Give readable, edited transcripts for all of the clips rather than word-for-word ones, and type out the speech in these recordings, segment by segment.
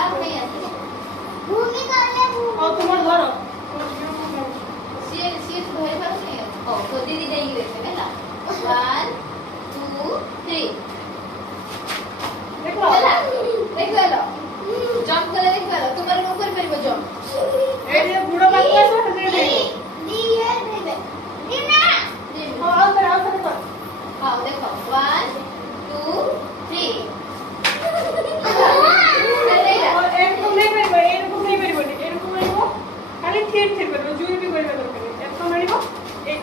আর নেই আছে ভূমি করলে ও তোমার ধরো সিএ সিএ ধরে পারো নেই ও তো দিদি দেই গেছে না 1 2 3 দেখো ହେଲା ଦେଖିଗଲ ଜମ୍ପ କଲେ ଦେଖିଗଲ ତୁମର କଣ କରିପାରିବ ଜମ୍ପ এই যে বুড়ো বাচ্চা আছে সেটা দেখো দিয়ে দেবে দিনা ও আউতরে কর হ্যাঁ দেখো 1 2 3 ও এরকম নেই পারবে এরকম নেই পারবে এরকম মারিব খালি ঠিক ঠিক করবে জুই বি করবে দরকার নেই এরকম মারিব এই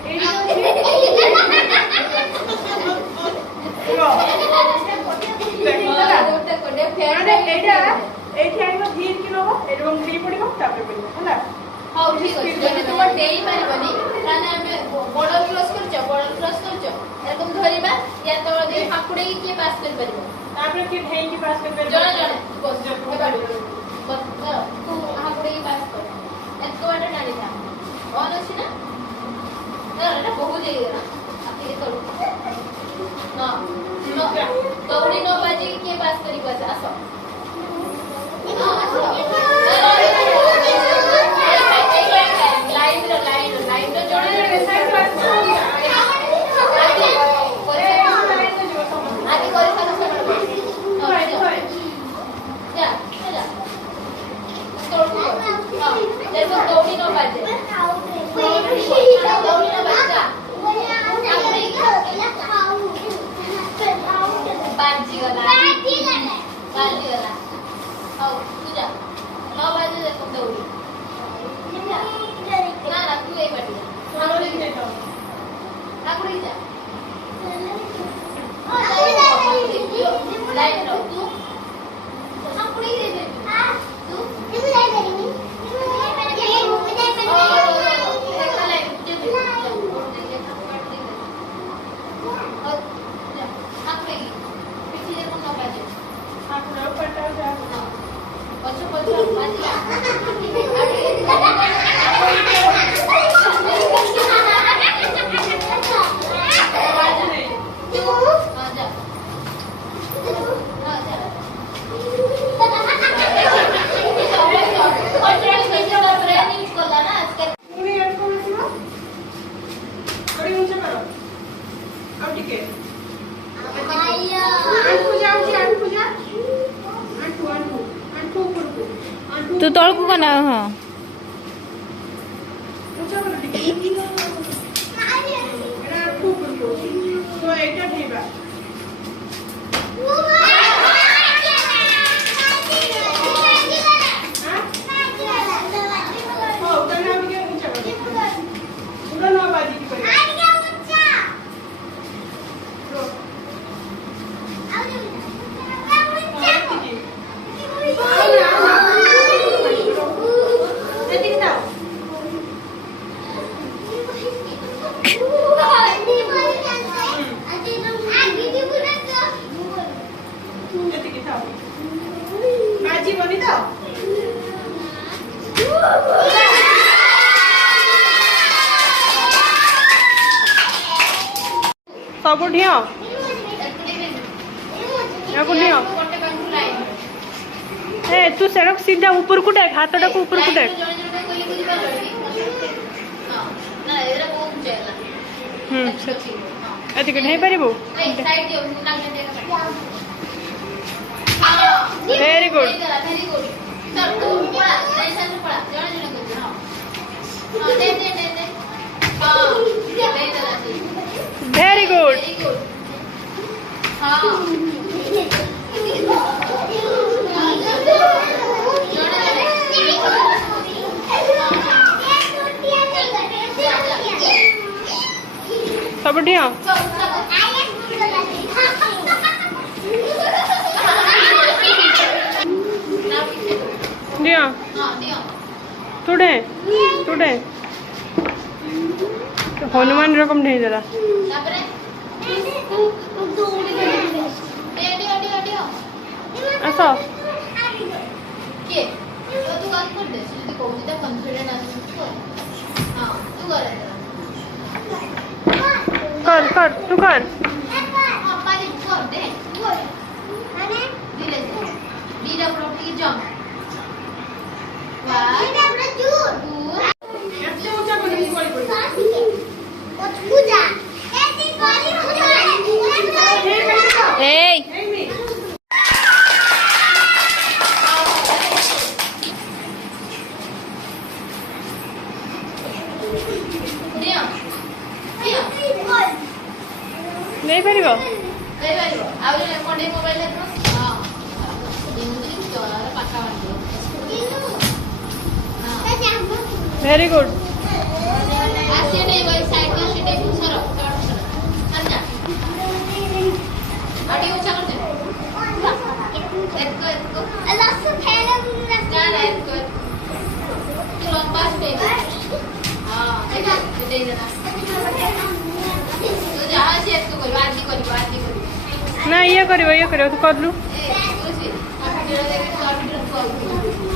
এইটি আইব ধীর কি নব এবং ধীর পড়িব তারপরে পড়িব হলা ହଉ ଠିକ ଅଛି ଯଦି ତୁମ ଦେଇ ପାରିବନି ତାହେଲେ ଆମେ ବଡ କ୍ରସ କରୁଛ ଏରକମ ଧରିବା ୟା ତଳ ଦେଇ ହାକୁଡେଇ କିଏ ପାସ୍ କରିପାରିବ তারপরে কি ঢেই কি পাস করবে ଜଣେ ଜଣେ ବସ ତୁ ହାକୁଡେଇ ପାସ୍ କର ଏତକ ବାଟ ଟାଣିଥା ଅନ୍ ଅଛି ନା ଏଟା ବହୁତ ହେଇଗଲା ଟିକେ ତଳୁ ହଁ ଦୌଡ଼ି ନ ବାଜିକି କିଏ ପାସ୍ କରିବ ଆସ ତୁ ତଳକୁ କନା ହଁ তো এটা ঢেবা सब ढिया ए तू सड़क सीधा ऊपर को टेक हाथ टाक ऊपर को टेक एतिक नहीं पारिबो वेरी गुड वेरी गुड सब ढिया दिया टुडे टुडे हनुमान रकम नहीं जरा आस कर कर तू कर घंटे मोबाइल है तो हां ये मुझे तो पक्का वाली व्हेरी गुड ऐसे नहीं वही साइड का सीट एक सर अन्ना अड़ी ऊंचा कर दे इसको लास्ट पहले मुझे ना इसको तू लंबा से हां दे देना तू जहां से इसको कोई बात नहीं करी ना ये करियो तू कर लू ए तुलसी आप वीडियो देख के और वीडियो कॉल